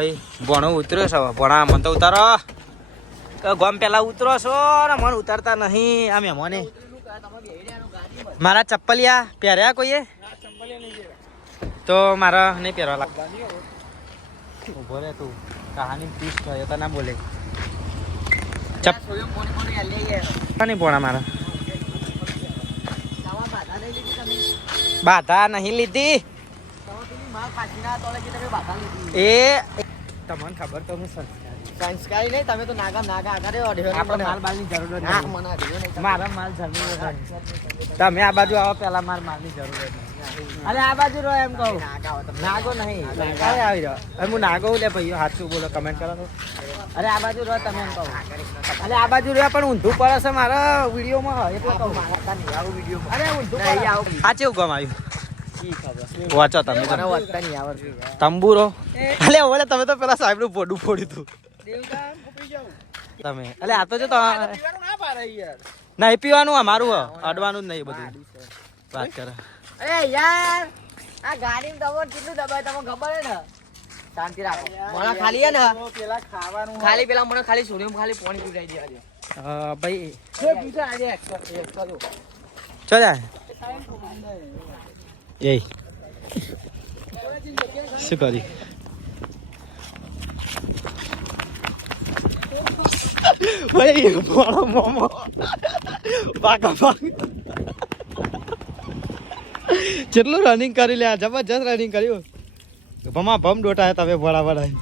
ભાઈ ભણો ઉતર્યો છે હવે. ભણા મને તો ઉતારો. ગોમ પેલા ઉતરો છો ને મને ઉતારતા નહીં. આ મહેમાને મારા ચપ્પલિયા પહેર્યા કોઈએ? તો મારા નહીં પહેરવા લાગ ઊભો રે તું. કહાની પીસ થયો તો ના બોલે. ચપ્પલ ભણા મારા? બાધા નહીં લીધી. એ તમને ખબર તો હું સંસ્કારી. નહીં તમે તો નાગા નાગા રહ્યો, આપણે માલ માલની જરૂર નથી. મારા માલ જરૂર નથી તમે આ બાજુ આવો પેલા માર માલની જરૂર નથી અરે આ બાજુ રહો એમ કહું. નાગા નહીં. અરે આવી રહ્યો અરે હું નાગો લે ભાઈઓ સાચું બોલો કમેન્ટ કરો તો. અરે આ બાજુ રહો તમે એમ કહું. અરે આ બાજુ રહ્યો પણ ઊંધું પડે છે મારા વિડીયોમાં એટલે કહું. વીડિયો અરે ઊંધું. આ ચેવું આવ્યું? વાંચો તમે. તંબુરો. અલે ઓલે તમે તો પેલા સાહેબનું પોડું ફોડ્યું તું. તમે. અલે આ તો જો ના પીવાનું અમારું મારું અડવાનું જ નહીં બધું. વાત કરે. અરે યાર આ ગાડીમાં દબાણ કેટલું દબાય તમને ખબર હે ને? શાંતિ રાખો. મને ખાલી હે ને. ખાલી પેલા મને ખાલી સોડિયમ ખાલી પાણી પીવડાવી દેવા દે. અ, ભાઈ. જો. પીતા આજે એકસો એકસો દો. એ શું કરી ભાઈ મારો મોમો પાકા પાક કેટલું રનિંગ કરી લે જબરજસ્ત રનિંગ કર્યું. ભમા ભમ ડોટા તમે ભણા ભણાય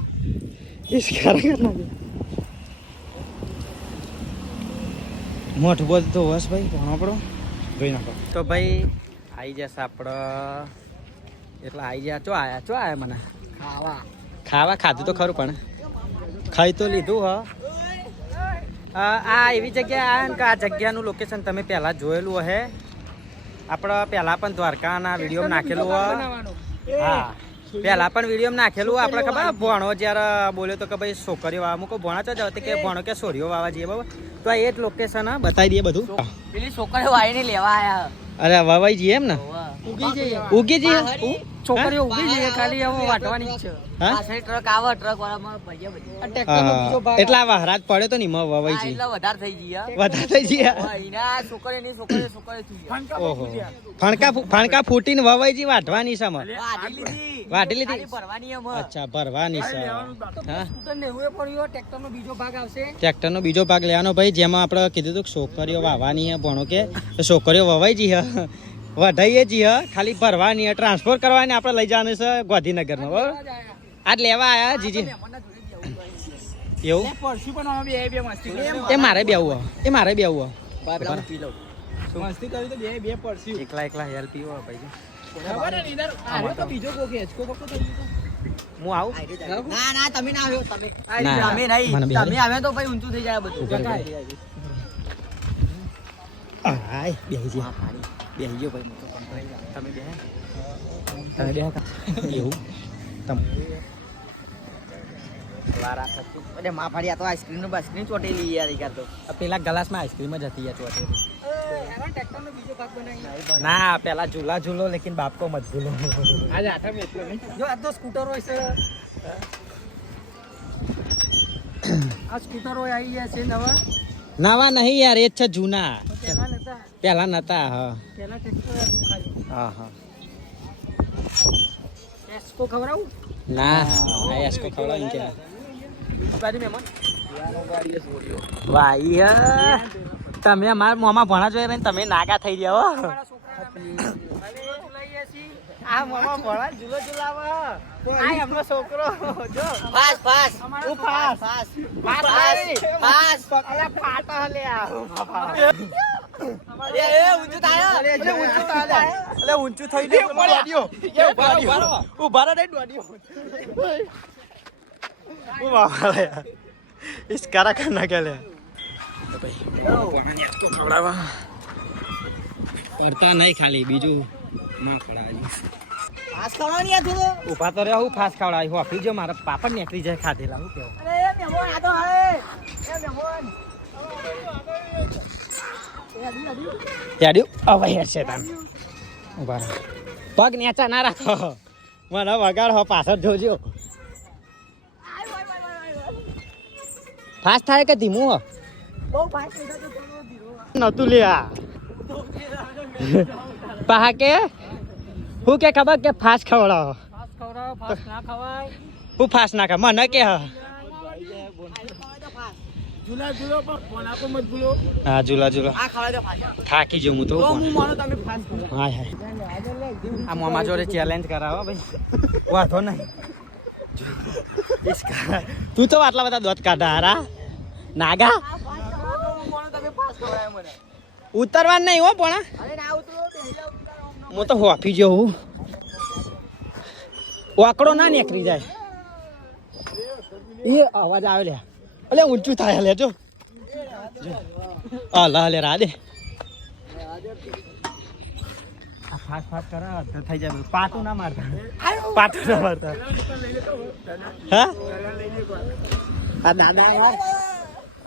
ઈસ ખરેખર મોઠ બોલ તો બસ ભાઈ, ભણો આપણો જોઈ નાખો. તો ભાઈ આવી જશે આપણે એટલે આવી ગયા ચો આયા? ચો આયા મને? ખાવા. ખાવા? ખાધું તો ખરું પણ. ખાઈ તો લીધું હ. આ એવી જગ્યા આ કે આ જગ્યાનું લોકેશન તમે પહેલાં જોયેલું હે. આપણે પહેલાં પણ દ્વારકાના વીડિયો નાખેલું હ. હા. પહેલાં પણ વીડિયો નાખેલું. આપણે ખબર ભણો જ્યારે બોલ્યો તો કે ભાઈ છોકરીઓ વાવા મૂકો. ભણા તો જાવ કે ભણો કે છોરીઓ વાવા જઈએ બરાબર? તો આ એ જ લોકેશન બતાવી દઈએ બધું. પેલી છોકરીઓ આવીને લેવા આયા. અરે વાવાઈ જઈએ એમ ને? ઉગી જઈએ. ઉગી જઈએ. ઉ- છોકરીઓ ઉગી જઈએ ખાલી હવે વાટવાની જ છે. પાછળ ટ્રક આવે ટ્રક વાળા મારા ભાઈયા બધી. હા, એટલા વહરાજ પડ્યો તો ને એમાં વવાઈ હા, એટલે વધારે થઈ ગયા. વધારે થઈ જઈએ એના છોકરી ની છોકરી છોકરી થઈ ઓહો. ફણકા ફણકા ફૂટીને વવાઈ જી વાટવાની છે આમાં. વાટી લીધી. ભરવાની અચ્છા ભરવાની છે. હા? ટ્રેક્ટર નો બીજો ભાગ આવશે. ટ્રેક્ટરનો બીજો ભાગ લેવાનો ભાઈ જેમાં આપણે કીધું હતું છોકરીઓ વાવાની હે ભણો કે છોકરીઓ વવાઈ જી હે છીએ જી હે ખાલી ભરવાની હે ટ્રાન્સફર કરવાની આપણે લઈ જવાનું છે ગાંધીનગરમાં બરોબર આજ લેવા આયા જીજી. એવું? પરસી પણ બે બે મસ્તી એ મારે બેવું એ મારે બેવું બાબલા પી લઉં. મસ્તી કરી તો બે બે પરસી. એકલા એકલા હેલ્પ પીવો બીજો કોક હેચકો કોક હું આવું? ના ના તમે ના આવ્યો તમે. ના, નહીં. તમે આવ્યા તો ભાઈ ઊંચું થઈ જાય બધું. હાય બેહી બેહી ગયો ભાઈ તમે બે તમે બે એવું તમ અરે માં ફાડી આ તો આઈસ્ક્રીમ નો બાઈસ્ક્રીમ ચોટેલી યાર ઈ તો આ પેલા ગ્લાસમાં આઈસ્ક્રીમ જ હતી યાર ચોટેલી ના પેલા ઝૂલા ઝૂલો લેકિન બાપકો મત ઝૂલો આજે આઠમ એટલો જો આ તો સ્કૂટર હોય છે આ સ્કૂટર હોય આવી ગયા છે નવા નવા નહીં યાર એ જ છે જૂના પેલા નતા હા ખાલી. હા હા. એસ્કો ખવડાવું? ના આ એસકો ખવડાવીને કે બાજુ મહેમાન? ભાઈ તમે અમારા મોમાં ભણા જોઈ રહીને તમે નાગા થઈ છીએ. આ મામા ભણા ઝૂલો ઝૂલાવે આ એમનો છોકરો. જો. પાસ પાસ. હું. ઊંચું થઈ ગયું એ ઊભા રહો, દોડ્યો હું બાબા લે. ઇસ્કારા કરના કે લે. ભાઈ પાણી તો ખવડાવવા. પડતા નહીં ખાલી બીજું ના ખવડાવે. ખાવાની ઊભા તો રહ્યા હું ફાસ ખવડાવી. હું આપી જો મારા પાપડ નીકળી જાય ખાધેલા હું કેવું? અરે મહેમાન આ તો આવે એ મહેમાન. યાડ્યું હવે હેડ છે તાન ઊભા પગ નેચા ના રાખો. મને વગાડ હો પાછળ જોજો. ફાસ્ટ થાય કે ધીમું હો? નતું લ્યા. પા કે? હું કે ખબર કે ફાસ્ટ ખવડાવો? હું ફાસ્ટ ના ખા મને કે હા. જુલા જુલો પણ કોના પર મત ભૂલો. હા આ તો ફાસ્ટ થાકી જઉં હું તો હું. માનો તમે ફાસ્ટ ખવડાવો હાય હાય. આ મોમા જોડે ચેલેન્જ કરાવો ભાઈ. વાંધો નહીં. તું તો આટલા બધા દોત કાઢા હારા? નાગા? ઉતરવા નહીં હો પણ. અરે ના ઉતરો બેહીલા ઉતારો હું તો હોફી ગયો હું. વાકડો ના નીકળી જાય. એ અવાજ આવે લે અલે ઊંચું થાય લે જો. અલા લે રા દે આ ફાટ ફાટ કરે તો થઈ જાય બધું. પાટું ના મારતા. પાટું ના મારતા. હા? આ દાદા યાર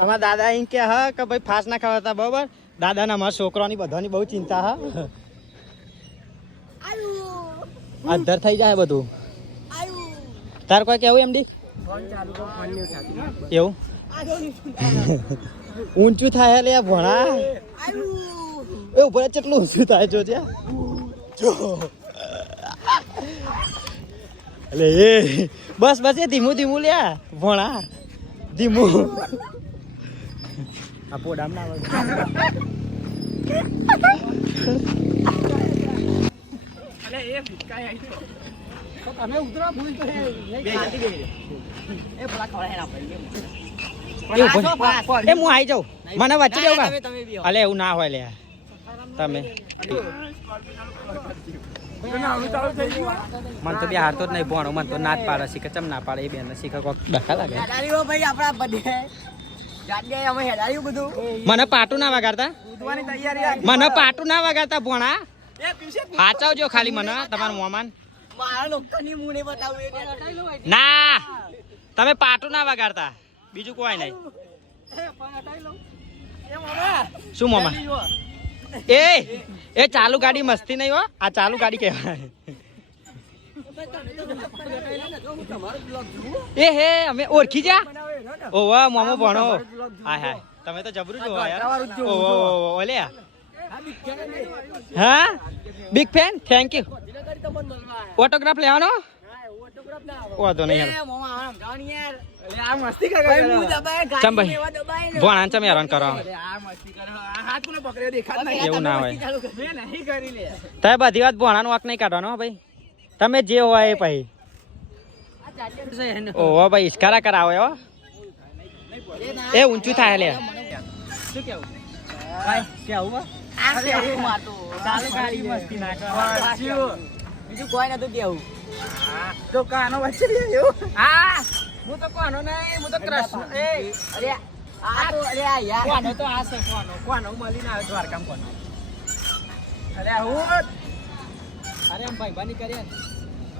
અમારા દાદા એમ કે હા કે ભાઈ ફાસ ના ખાવાતા બરાબર? દાદાના અમારા છોકરાની બધાની બહુ ચિંતા હા. અધર થઈ જાય બધું. તાર કોઈ કેવું એમડી એવું? ઊંચું થાય લે ભણા. એ ઉપર કેટલું ઊંચું થાય જો ત્યાં જો. એટલે એ બસ બસ એ ધીમું ધીમું લ્યા ભણા. ધીમું. આ પોડામ ના. તમે ઉતરો ભૂલ તો એ ભલા ખવડાય ના પડી એ ઉપર- એ હું આવી જાઉં. મને વચ્ચે કા અલે એવું ના હોય લે તમે. મને તો બે હારતો જ નહીં ભણો. મને તો ના જ પાડે. શીખે ચમ ના પાડે? એ બેન શીખે કોક ડખા લાગે. ભાઈ આપણા બધે. અમે હેડાર્યું બધું. મને પાટું ના વગાડતા? મને પાટું ના વગાડતા ભણા? પીછે ખાલી મને તમારું મોમાન ના તમે પાટું ના વગાડતા. બીજું કોઈ નહીં. શું મોમા? એ એ ચાલુ ગાડી મસ્તી નહીં હો. આ ચાલુ ગાડી કહેવાય. એ હે અમે ઓળખી જા ઓવા મોમો ભણો. હાય હાય. તમે તો જબરું જોવા યાર. ઓવો ઓલે હા? Big fan thank you autograph લેવાનો? વાંધો નહીં યાર. ચમ હેરાન કરો. એવું ના હોય. તમે બધી વાત ભણાનો વાક નહીં કાઢવાનો હો ભાઈ. તમે જે હોય એ પછી ઓહો ભાઈ ઇશ્કારા કરાવો હો. એ ઊંચું થાય લે. શું કેવું? કેવું બીજું કોઈ નતું કેવું? તો કાનો વચ્ચે એવું? હા. હું તો કોનો નહીં હું તો કૃષ્ણ. એ અરે આ તો અરે આ યાર. કોનો તો આ છે કોનો? કોનો? મળીને આવે દ્વારકામ કોનો? અરે હું અરે ભાઈ બની કરીએ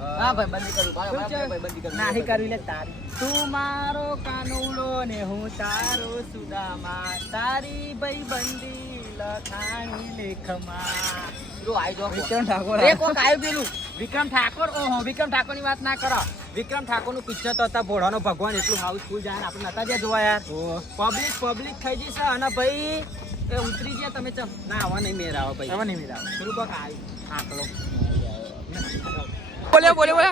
હા ભાઈ બંધી કરું. ભાઈ ભાઈ બંધી કરું. નાહી કરવી લે તારી. તું મારો કાનુડો ને હું તારો સુદામા. તારી ભાઈ બંદી લખાણી લેખમાં. પેલું આઈ જો વિક્રમ ઠાકોર. એ કોક આયું પેલું. વિક્રમ ઠાકોર ઓહો વિક્રમ ઠાકોરની વાત ના કરો. વિક્રમ ઠાકોરનું પિક્ચર તો હતા ભોળાનો ભગવાન એટલું હાઉસફુલ જાય ને આપણે નતા જ્યાં જોવા યાર. પબ્લિક પબ્લિક થઈ જશે અને ભાઈ એ ઉતરી ગયા તમે ચમ. ના આવા નહીં મેર આવો ભાઈ. આવા નહીં મેર આવો પેલું કોક આવી. આકલો. બોલે બોલે બોલે.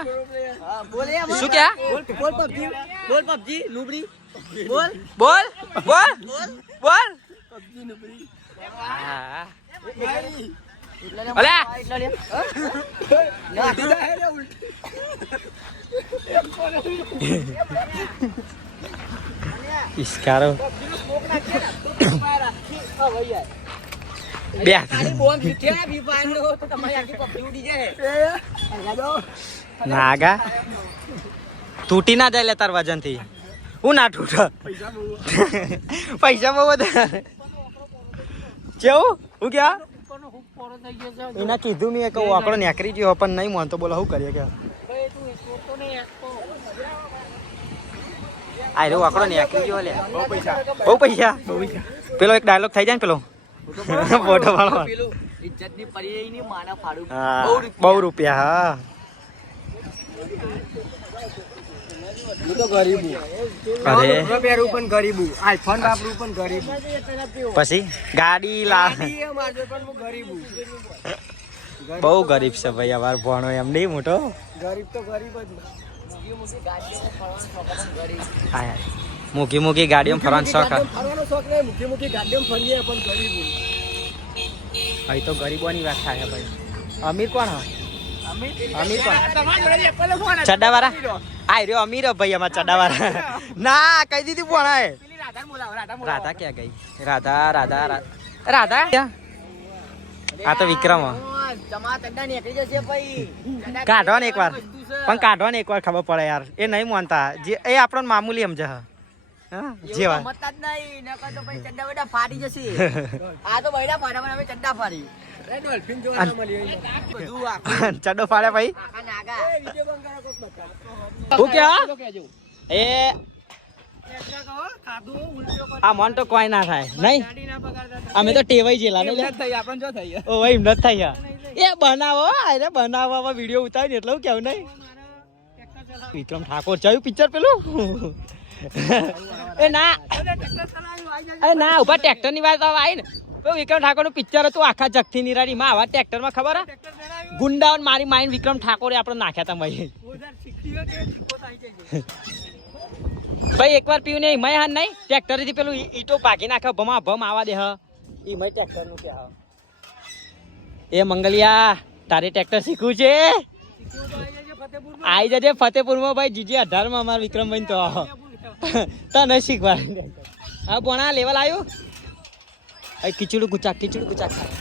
હા બોલે શું કે બોલ બોલ પબજી. બોલ પબજી લુબડી. બોલ. બોલ બોલ બોલ. પબજી લુબડી. હા. ઇસ્કારો. બે નાગા તૂટી ના જાય લે તાર વજનથી હું ના તૂટ. પૈસા બહુ બધા કેવું હું ક્યાં? એના કીધું મેં કહું આકડો નેકરી ગયો પણ નહીં મોન તો બોલો શું કરીએ કે? આ રહ્યો આકડો નેકરી ગયો લે. બહુ પૈસા. પેલો એક ડાયલોગ થઈ જાય ને પેલો? ફોટો વાળો. પેલું ઇજ્જતની પડી ની માના ફાડું. બહુ રૂપિયા. બહુ રૂપિયા હા. હું તો ગરીબ અરે. પહેરું પણ ગરીબ આઈફોન વાપરું પણ ગરીબ પછી? ગાડી લા. પણ હું ગરીબ બહુ ગરીબ છે ભાઈ અમાર ભણો એમ નહીં મોટો? ગરીબ તો ગરીબ જ મૂકી મૂકી ગાડીઓ ફરવાનો શોખ. ફરવાનો શોખ નહીં. મૂકી મૂકી ગાડીઓ ફરીએ પણ ગરીબ અહીં તો ગરીબોની વાત થાય ભાઈ. અમીર કોણ હા? અમીર કોણ ચડ્ડા આ રહ્યો અમીર ભાઈ ના કઈ દીધી પણ રાધા ક્યાં ગઈ? રાધા રાધા રાધા? આ તો વિક્રમ કાઢો ને એકવાર. પણ કાઢો ને એકવાર ખબર પડે યાર. એ નહીં માનતા. જે એ આપણો મામૂલી સમજે. જેવા. જ નહીં. નકર તો પછી ચડ્ડા બેડા ફાટી જશે. આ તો બૈડા ફાટા પણ અમે ચડ્ડા ફાડી. ચડ્ડો ફાડે ભાઈ. હું? એ, આ મન તો કોઈ ના થાય. નહીં? અમે તો ટેવાઈ જેલા એમ નથી થાય એ, બનાવો, અરે બનાવો વીડિયો ઉતારી એટલે હું કેવું, નહીં? વિક્રમ ઠાકોર ચાયું પિક્ચર પેલું? ના. ઉપર ના ટ્રેક્ટરની વાત આવી ને તો વિક્રમ ઠાકોરનું પિક્ચર હતું આખા જગથી નિરાડી માં આવા ટ્રેક્ટરમાં ખબર ગુંડાઓને મારી માઇન વિક્રમ ઠાકોરે આપણે નાખ્યા હતા ભાઈ. ભાઈ એકવાર પીવું નહીં મેં હા નહીં. ટ્રેક્ટરથી પેલું ઈટો પાકી નાખે ભમા ભમ આવા દે હા. ઈ મેં ટ્રેક્ટરનું કે એ મંગલિયા તારે ટ્રેક્ટર શીખવું છે? આઈ જજે ફતેપુરમાં. ભાઈ જીજી અઢારમાં અમારા વિક્રમભાઈ તો. તને શીખવા હા ભણા લેવલ આવ્યું અહીં ખીચડું ગુચાક ખીચડું ખાય.